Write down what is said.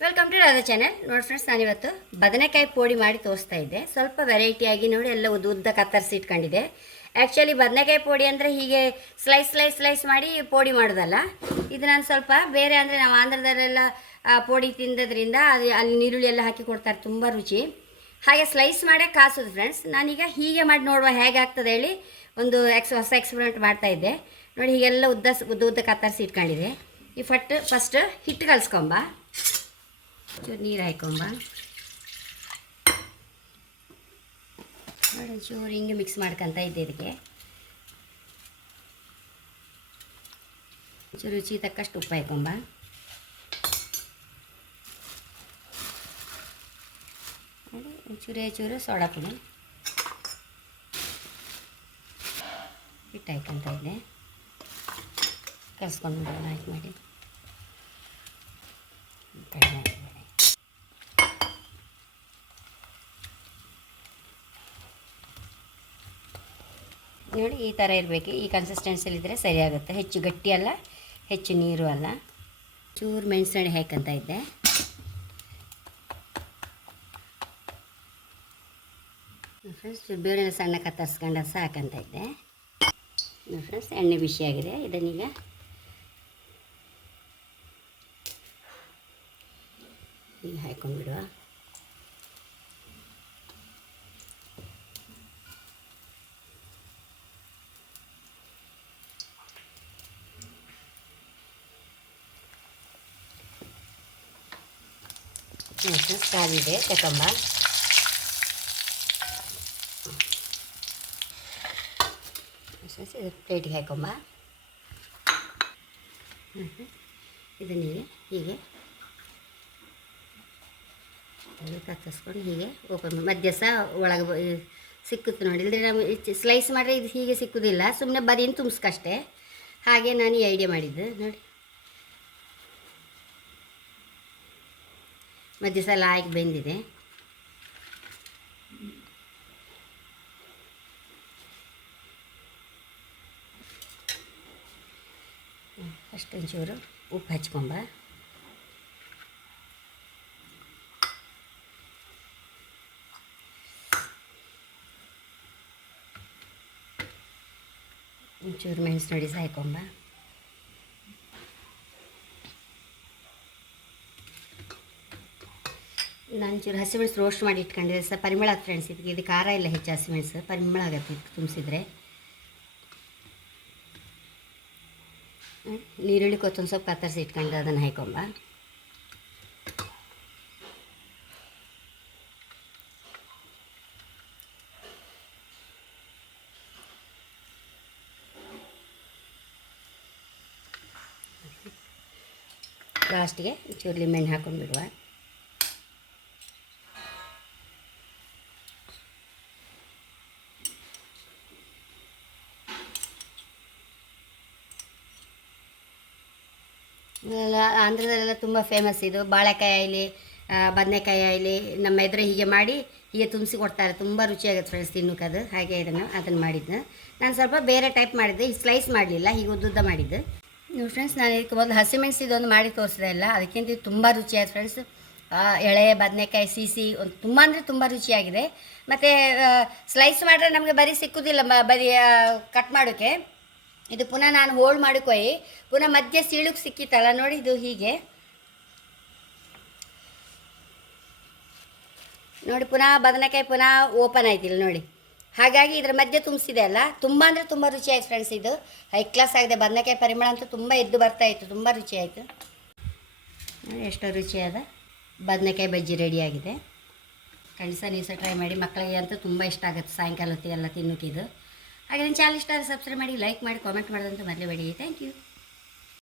Welcome to Radha channel. ನೋಡಿ friends, ನಾನಿವತ್ತು ಬದನೆಕಾಯಿ ಪೋಡಿ ಮಾಡಿ ತೋರಿಸ್ತಾ ಇದ್ದೆ. ಸ್ವಲ್ಪ ವೆರೈಟಿಯಾಗಿ ನೋಡಿ, ಎಲ್ಲ ಉದ್ದ ಕತ್ತರಿಸಿ ಇಟ್ಕೊಂಡಿದೆ. ಆ್ಯಕ್ಚುಲಿ ಬದನೆಕಾಯಿ ಪೋಡಿ ಅಂದರೆ ಹೀಗೆ ಸ್ಲೈಸ್ ಮಾಡಿ ಪೋಡಿ ಮಾಡೋದಲ್ಲ. ಇದು ನಾನು ಸ್ವಲ್ಪ ಬೇರೆ, ಅಂದರೆ ನಾವು ಆಂಧ್ರದಲ್ಲೆಲ್ಲ ಪೋಡಿ ತಿಂದದ್ರಿಂದ ಅದು ಅಲ್ಲಿ ನೀರುಳ್ಳಿ ಎಲ್ಲ ಹಾಕಿ ಕೊಡ್ತಾರೆ, ತುಂಬ ರುಚಿ. ಹಾಗೆ ಸ್ಲೈಸ್ ಮಾಡೇ ಕಾಸೋದು ಫ್ರೆಂಡ್ಸ್. ನಾನೀಗ ಹೀಗೆ ಮಾಡಿ ನೋಡುವ ಹೇಗೆ ಆಗ್ತದೆ ಹೇಳಿ ಒಂದು ಹೊಸ ಎಕ್ಸ್ಪೆರಿಮೆಂಟ್ ಮಾಡ್ತಾಯಿದ್ದೆ. ನೋಡಿ, ಹೀಗೆಲ್ಲ ಉದ್ದ ಕತ್ತರಿಸಿ ಇಟ್ಕೊಂಡಿದೆ. ಈ ಫಸ್ಟ್ ಹಿಟ್ಟು ಕಲಿಸ್ಕೊಂಬ, ಚೂರು ನೀರು ಹಾಕೊಂಬ, ನೋಡಿ ಚೂರು ಹಿಂಗೆ ಮಿಕ್ಸ್ ಮಾಡ್ಕೊತ ಇದ್ದೆ. ಇದಕ್ಕೆ ಚೂರು ರುಚಿ ತಕ್ಕಷ್ಟು ಉಪ್ಪು ಹಾಕೊಂಬ, ಚೂರು ಸೋಡಾ ಪುಡಿ ಹಿಟ್ಟು ಹಾಕೊಂತ ಇದ್ದೆ. ಕಲಿಸ್ಕೊಂಡು ಹಾಕಿ ಮಾಡಿ ಕಡಿಮೆ ನೋಡಿ, ಈ ಥರ ಇರಬೇಕು. ಈ ಕನ್ಸಿಸ್ಟೆನ್ಸಿಲಿದ್ದರೆ ಸರಿಯಾಗುತ್ತೆ. ಹೆಚ್ಚು ಗಟ್ಟಿ ಅಲ್ಲ, ಹೆಚ್ಚು ನೀರು ಅಲ್ಲ. ಚೂರು ಮೆಣಸು ಹಾಕಂತ ಇದ್ದೆ. ಫ್ರೆಂಡ್ಸ್, ಬೇಳೆ ಸಣ್ಣ ಕತ್ತರಿಸ್ಕೊಂಡು ಹಾಕಂತ ಇದ್ದೆ. ಫ್ರೆಂಡ್ಸ್, ಎಣ್ಣೆ ಬಿಸಿಯಾಗಿದೆ. ಇದನ್ನೀಗ ಈಗ ಹಾಕ್ಕೊಂಡ್ಬಿಡುವ. ಕಾಲಿದೆ, ತಗೊಂಬ. ಪ್ಲೇಟಿಗೆ ಹಾಕೊಂಬ. ಇದನ್ನ ಹೀಗೆ ಕತ್ತರಿಸ್ಕೊಂಡು ಹೀಗೆ ಓಪನ್ ಮಧ್ಯ ಸಹ ಒಳಗೆ ಸಿಕ್ಕುತ್ತೆ ನೋಡಿ. ಇಲ್ಲದೆ ನಾವು ಸ್ಲೈಸ್ ಮಾಡಿದ್ರೆ ಇದು ಹೀಗೆ ಸಿಕ್ಕುವುದಿಲ್ಲ, ಸುಮ್ಮನೆ ಬದಿನ ತುಂಬಿಸ್ಕಷ್ಟೇ. ಹಾಗೆ ನಾನು ಈ ಐಡಿಯಾ ಮಾಡಿದ್ದು ನೋಡಿ. ಮಧ್ಯ ಸಲ ಹಾಕಿ ಬೆಂದಿದೆ. ಅಷ್ಟೊಂಚೂರು ಉಪ್ಪು ಹಚ್ಕೊಂಬ. ಒಂಚೂರು ಮೆಣಸು ನೋಡಿ ಸಾಯ್ಕೊಂಬ. ನಾನು ಚೂರು ಹಸಿಮೆಣಸು ರೋಸ್ಟ್ ಮಾಡಿ ಇಟ್ಕೊಂಡಿದ್ದೆ. ಸಹ ಪರಿಮಳ ಫ್ರೆಂಡ್ಸ್. ಇದು ಖಾರ ಇಲ್ಲ ಹೆಚ್ಚು, ಹಸಿಮೆಣಸು ಪರಿಮಳ ಆಗತ್ತೆ ತುಂಬಿಸಿದ್ರೆ. ನೀರುಳ್ಳಿ ಕೊತ್ತಂಬರಿ ಸೊಪ್ಪು ಕತ್ತರಿಸಿ ಇಟ್ಕೊಂಡು ಅದನ್ನು ಹಾಕೊಂಬ. ಲಾಸ್ಟಿಗೆ ಚೂರು ಲಿಂಬೆಹಣ್ಣು ಹಾಕೊಂಡು ಬಿಡುವ. ಆಂಧ್ರದಲ್ಲೆಲ್ಲ ತುಂಬ ಫೇಮಸ್ ಇದು. ಬಾಳೆಕಾಯಿ ಆಯ್ಲಿ, ಬದನೆಕಾಯಿ ಆಯ್ಲಿ ನಮ್ಮ ಎದುರು ಹೀಗೆ ಮಾಡಿ ಹೀಗೆ ತುಂಬಿಸಿ ಕೊಡ್ತಾರೆ. ತುಂಬ ರುಚಿಯಾಗುತ್ತೆ ಫ್ರೆಂಡ್ಸ್ ತಿನ್ನೋಕ್ಕದು. ಹಾಗೆ ಅದನ್ನು ಮಾಡಿದ್ದು ನಾನು ಸ್ವಲ್ಪ ಬೇರೆ ಟೈಪ್ ಮಾಡಿದ್ದೆ. ಈ ಸ್ಲೈಸ್ ಮಾಡಲಿಲ್ಲ, ಹೀಗೆ ಉದ್ದುದ್ದ ಮಾಡಿದ್ದು. ನೀವು ಫ್ರೆಂಡ್ಸ್, ನಾನು ಇದಕ್ಕೆ ಮೊದಲು ಹಸಿಮೆಣಸು ಇದೊಂದು ಮಾಡಿ ತೋರಿಸಿದೆ ಅಲ್ಲ, ಅದಕ್ಕಿಂತ ಇದು ತುಂಬ ರುಚಿಯಾಗಿದೆ ಫ್ರೆಂಡ್ಸ್. ಎಳೆ ಬದನೆಕಾಯಿ ಸಿಸಿ ಒಂದು ತುಂಬ ಅಂದರೆ ತುಂಬ ರುಚಿಯಾಗಿದೆ. ಮತ್ತು ಸ್ಲೈಸ್ ಮಾಡಿದ್ರೆ ನಮಗೆ ಬರೀ ಸಿಕ್ಕುವುದಿಲ್ಲ, ಬರೀ ಕಟ್ ಮಾಡೋಕ್ಕೆ. ಇದು ಪುನಃ ನಾನು ಹೋಲ್ಡ್ ಮಾಡಿಕೊಯ್ ಪುನಃ ಮಧ್ಯೆ ಸೀಳುಕ್ಕೆ ಸಿಕ್ಕಿತ್ತಲ್ಲ ನೋಡಿ. ಇದು ಹೀಗೆ ನೋಡಿ, ಪುನಃ ಬದನೆಕಾಯಿ ಪುನಃ ಓಪನ್ ಆಯ್ತಿಲ್ಲ ನೋಡಿ. ಹಾಗಾಗಿ ಇದರ ಮಧ್ಯೆ ತುಂಬಿಸಿದೆ ಅಲ್ಲ, ತುಂಬ ಅಂದರೆ ತುಂಬ ರುಚಿ ಆಯ್ತು ಫ್ರೆಂಡ್ಸ್. ಇದು ಹೈ ಕ್ಲಾಸ್ ಆಗಿದೆ. ಬದನೆಕಾಯಿ ಪರಿಮಳ ಅಂತೂ ತುಂಬ ಎದ್ದು ಬರ್ತಾಯಿತ್ತು, ತುಂಬ ರುಚಿ ಆಯಿತು ನೋಡಿ. ಎಷ್ಟೋ ರುಚಿಯಾದ ಬದನೆಕಾಯಿ ಬಜ್ಜಿ ರೆಡಿಯಾಗಿದೆ. ಖಂಡಿತ ನೀವು ಸಹ ಟ್ರೈ ಮಾಡಿ. ಮಕ್ಕಳಿಗೆ ಅಂತೂ ತುಂಬ ಇಷ್ಟ ಆಗುತ್ತೆ ಸಾಯಂಕಾಲ ಹೊತ್ತಿಗೆಲ್ಲ ತಿನ್ನೋಕ್ಕಿದು. ಹಾಗೆ ನನ್ನ ಚಾನಲ್ ಇಷ್ಟ ಆದರೆ ಸಬ್ಸ್ಕ್ರೈಬ್ ಮಾಡಿ, ಲೈಕ್ ಮಾಡಿ, ಕಾಮೆಂಟ್ ಮಾಡೋದಂತ ಮರಲೇಬೇಡಿ. Thank you.